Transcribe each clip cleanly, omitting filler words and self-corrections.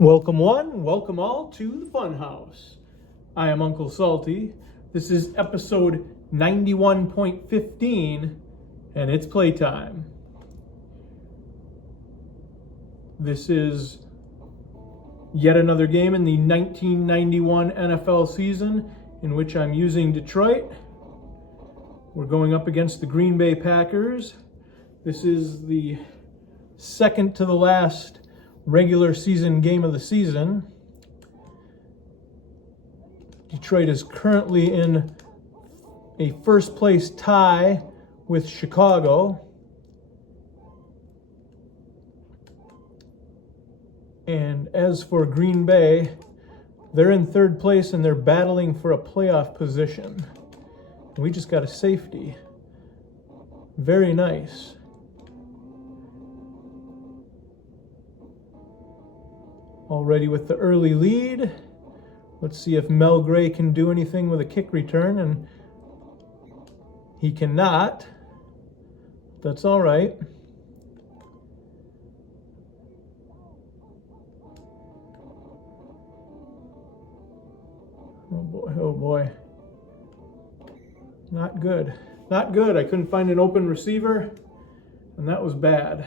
Welcome one, welcome all to the Funhouse. I am Uncle Salty. This is episode 91.15 and it's playtime. This is yet another game in the 1991 NFL season in which I'm using Detroit. We're going up against the Green Bay Packers. This is the second to the last regular season game of the season. Detroit is currently in a first place tie with Chicago. And as for Green Bay, they're in third place and they're battling for a playoff position. We just got a safety. Very nice. Already with the early lead. Let's see if Mel Gray can do anything with a kick return, and he cannot. That's all right. Oh boy, oh boy. Not good. Not good. I couldn't find an open receiver, and that was bad.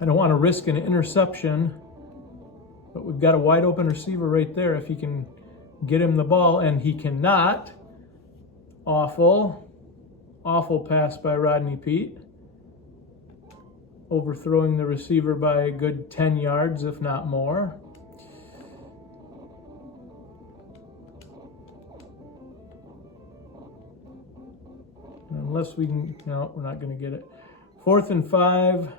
I don't want to risk an interception, but we've got a wide open receiver right there if he can get him the ball, and he cannot. Awful pass by Rodney Peete. Overthrowing the receiver by a good 10 yards, if not more. Unless we can, no, we're not going to get it. 4th and 5.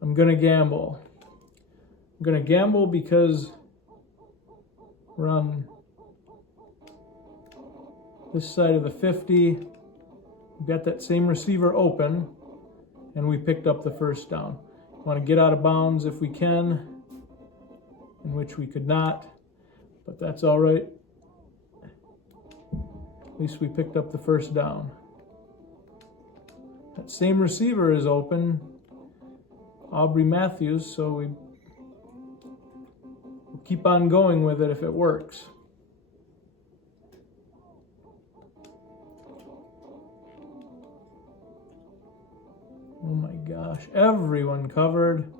I'm going to gamble. I'm going to gamble because we're on this side of the 50. We've got that same receiver open, and we picked up the first down. Want to get out of bounds if we can, in which we could not, but that's all right. At least we picked up the first down. That same receiver is open. Aubrey Matthews, so we'll keep on going with it if it works. Oh my gosh, everyone covered.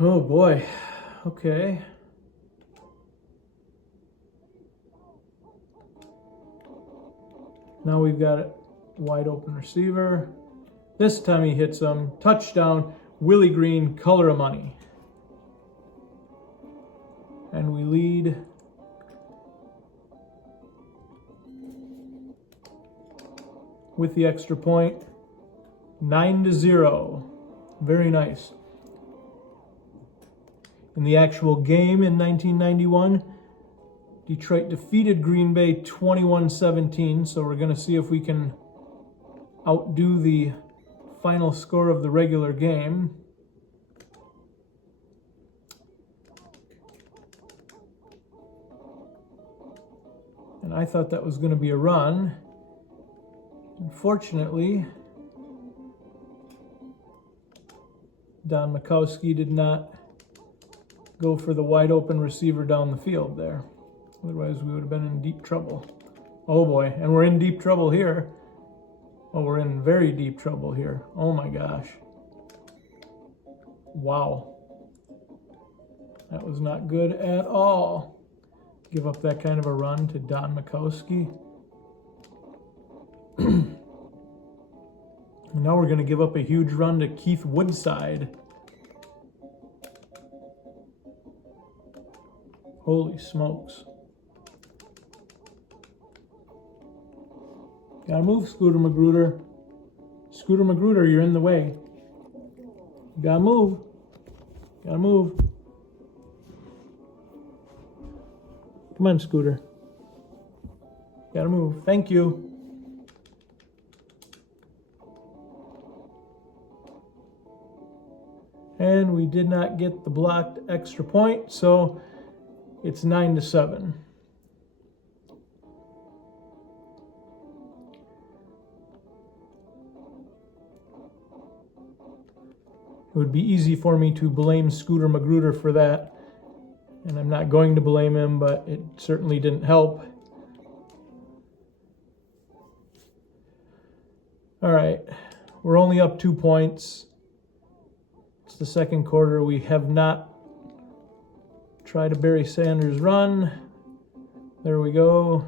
Oh boy, okay. Now we've got it. Wide open receiver. This time he hits him. Touchdown, Willie Green, color of money. And we lead with the extra point, 9-0. Very nice. In the actual game in 1991, Detroit defeated Green Bay 21-17, so we're going to see if we can outdo the final score of the regular game. And I thought that was going to be a run. Unfortunately, Don Mikowski did not go for the wide open receiver down the field there. Otherwise, we would have been in deep trouble. Oh boy, and we're in deep trouble here. Oh, we're in very deep trouble here. Oh my gosh. Wow. That was not good at all. Give up that kind of a run to Don Mikowski. And now we're going to give up a huge run to Keith Woodside. Holy smokes. Gotta move, Scooter Magruder. Scooter Magruder, you're in the way. You gotta move. Gotta move. Come on, Scooter. Gotta move. Thank you. And we did not get the blocked extra point, so it's 9-7. would be easy for me to blame Scooter Magruder for that, and I'm not going to blame him, but it certainly didn't help. All right, we're only up 2 points. It's the second quarter. We have not tried a Barry Sanders run. There we go.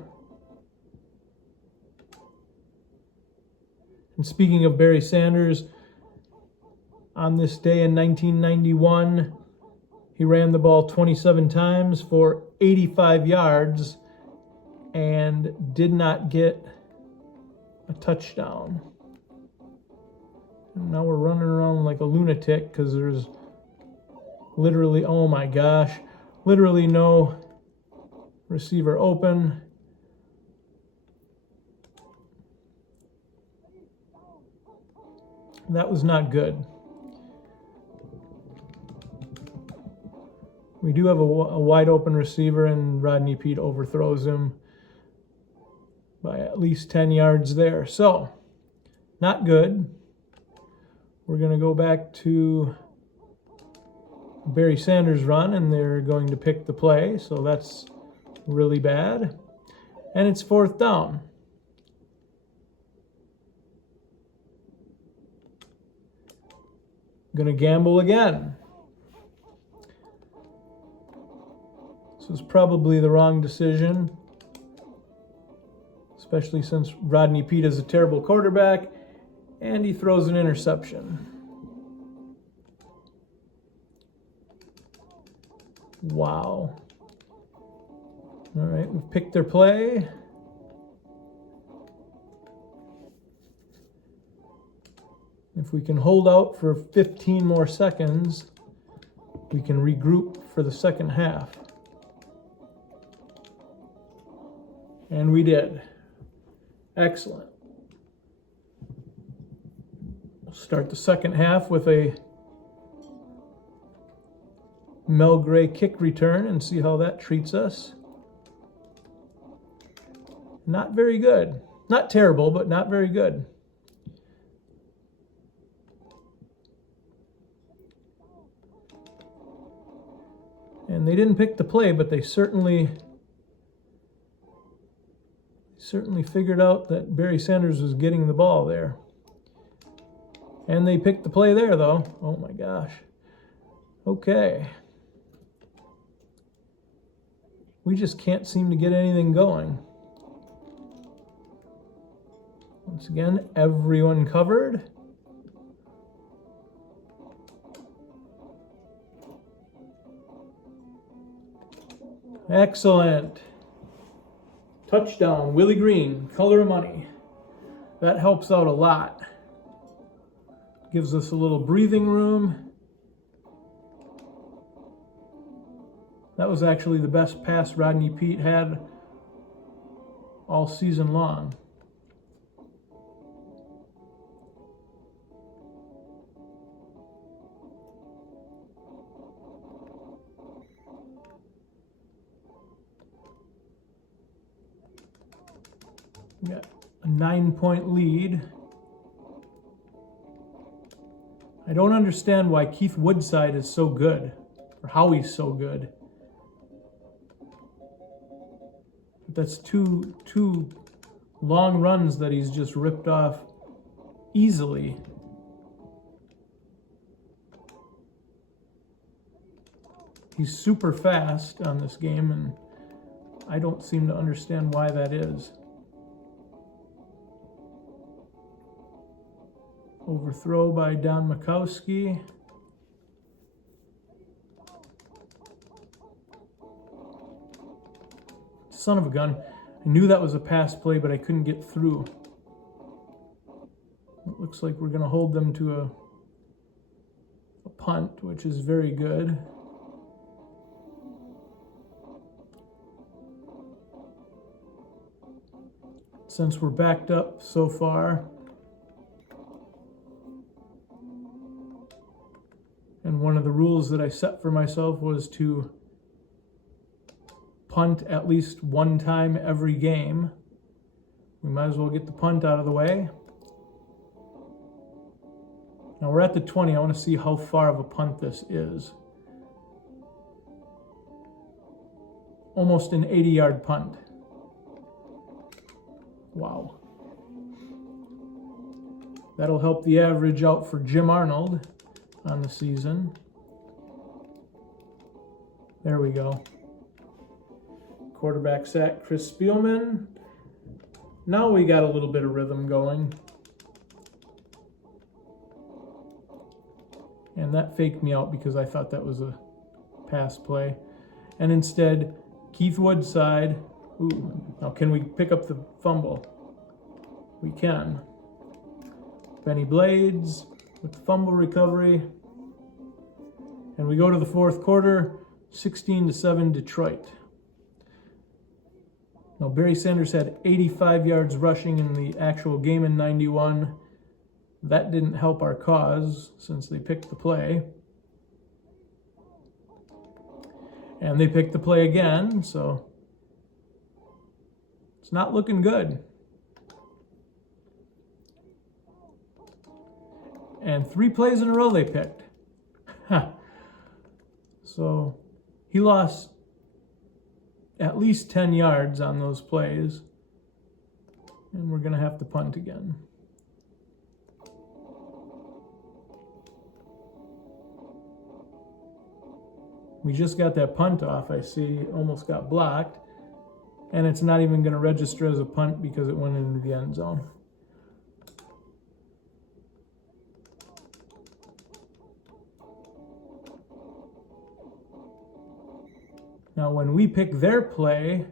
And speaking of Barry Sanders, on this day in 1991, he ran the ball 27 times for 85 yards and did not get a touchdown. And now we're running around like a lunatic because there's literally, oh my gosh, literally no receiver open. That was not good. We do have a wide open receiver, and Rodney Peete overthrows him by at least 10 yards there. So, not good. We're going to go back to Barry Sanders' run, and they're going to pick the play. So that's really bad. And it's 4th down. Gonna gamble again. This was probably the wrong decision, especially since Rodney Peete is a terrible quarterback and he throws an interception. Wow. All right, we've picked their play. If we can hold out for 15 more seconds, we can regroup for the second half. And we did. Excellent. We'll start the second half with a Mel Gray kick return and see how that treats us. Not very good. Not terrible, but not very good. And they didn't pick the play, but they certainly figured out that Barry Sanders was getting the ball there. And they picked the play there, though. Oh my gosh. Okay. We just can't seem to get anything going. Once again, everyone covered. Excellent. Touchdown, Willie Green, color of money. That helps out a lot. Gives us a little breathing room. That was actually the best pass Rodney Peete had all season long. We got a 9-point lead. I don't understand why Keith Woodside is so good, or how he's so good. But that's two long runs that he's just ripped off easily. He's super fast on this game, and I don't seem to understand why that is. Overthrow by Don Makowski. Son of a gun. I knew that was a pass play, but I couldn't get through. It looks like we're going to hold them to a punt, which is very good. Since we're backed up so far, and one of the rules that I set for myself was to punt at least one time every game. We might as well get the punt out of the way. Now we're at the 20. I want to see how far of a punt this is. Almost an 80-yard punt. Wow. That'll help the average out for Jim Arnold on the season. There we go. Quarterback sack, Chris Spielman. Now we got a little bit of rhythm going. And that faked me out because I thought that was a pass play. And instead, Keith Woodside. Ooh, now can we pick up the fumble? We can. Benny Blades with the fumble recovery. And we go to the fourth quarter, 16-7 Detroit. Now Barry Sanders had 85 yards rushing in the actual game in 91. That didn't help our cause since they picked the play. And they picked the play again, so it's not looking good. And 3 plays in a row they picked. So he lost at least 10 yards on those plays. And we're going to have to punt again. We just got that punt off, I see. Almost got blocked. And it's not even going to register as a punt because it went into the end zone. Now, when we pick their play,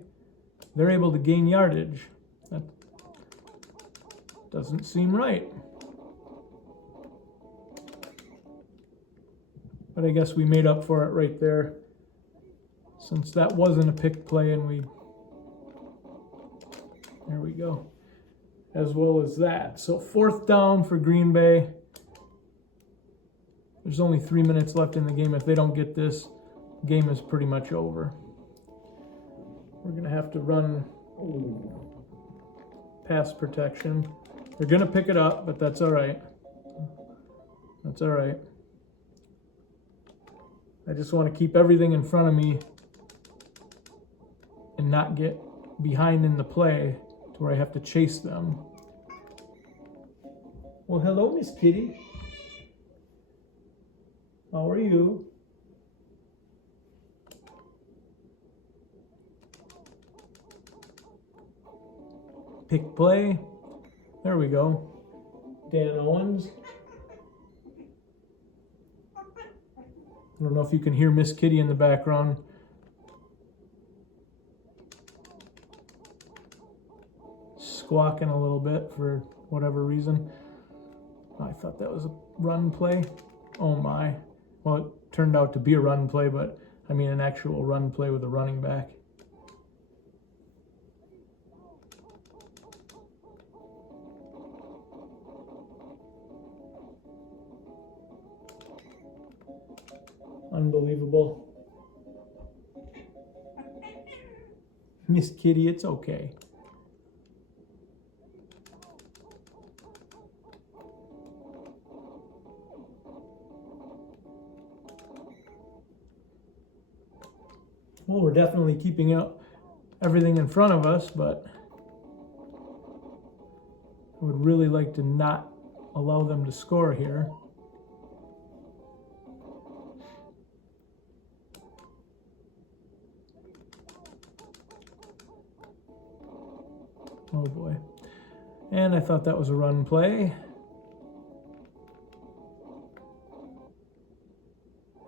they're able to gain yardage. That doesn't seem right. But I guess we made up for it right there, since that wasn't a pick play, and there we go, as well as that. So 4th down for Green Bay. There's only 3 minutes left in the game. If they don't get this, game is pretty much over. We're going to have to run pass protection. They're going to pick it up, but that's all right. That's all right. I just want to keep everything in front of me and not get behind in the play to where I have to chase them. Well, hello, Miss Kitty. How are you? Pick play. There we go. Dan Owens. I don't know if you can hear Miss Kitty in the background. Squawking a little bit for whatever reason. I thought that was a run play. Oh my. Well, it turned out to be a run play, but I mean an actual run play with a running back. Unbelievable. Miss Kitty, it's okay. Well, we're definitely keeping up everything in front of us, but I would really like to not allow them to score here. Oh boy. And I thought that was a run play.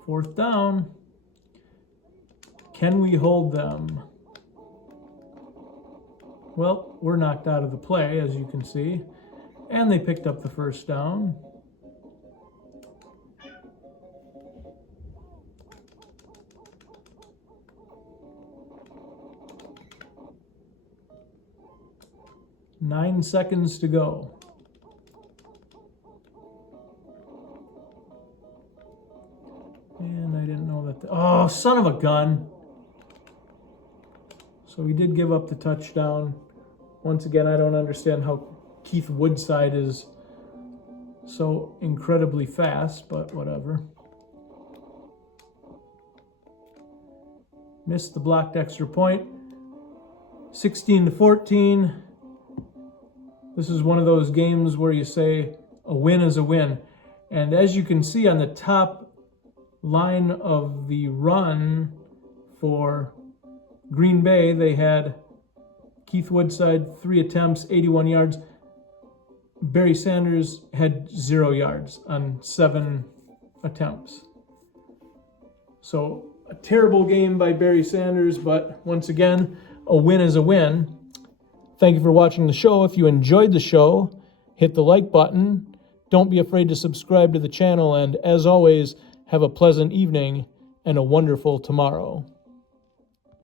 4th down. Can we hold them? Well, we're knocked out of the play, as you can see. And they picked up the 1st down. Nine seconds to go. And I didn't know that. Oh, son of a gun. So we did give up the touchdown. Once again, I don't understand how Keith Woodside is so incredibly fast, but whatever. Missed the blocked extra point. 16-14. This is one of those games where you say a win is a win. And as you can see on the top line of the run for Green Bay, they had Keith Woodside, 3 attempts, 81 yards. Barry Sanders had 0 yards on 7 attempts. So a terrible game by Barry Sanders, but once again, a win is a win. Thank you for watching the show. If you enjoyed the show, hit the like button. Don't be afraid to subscribe to the channel, and as always, have a pleasant evening and a wonderful tomorrow.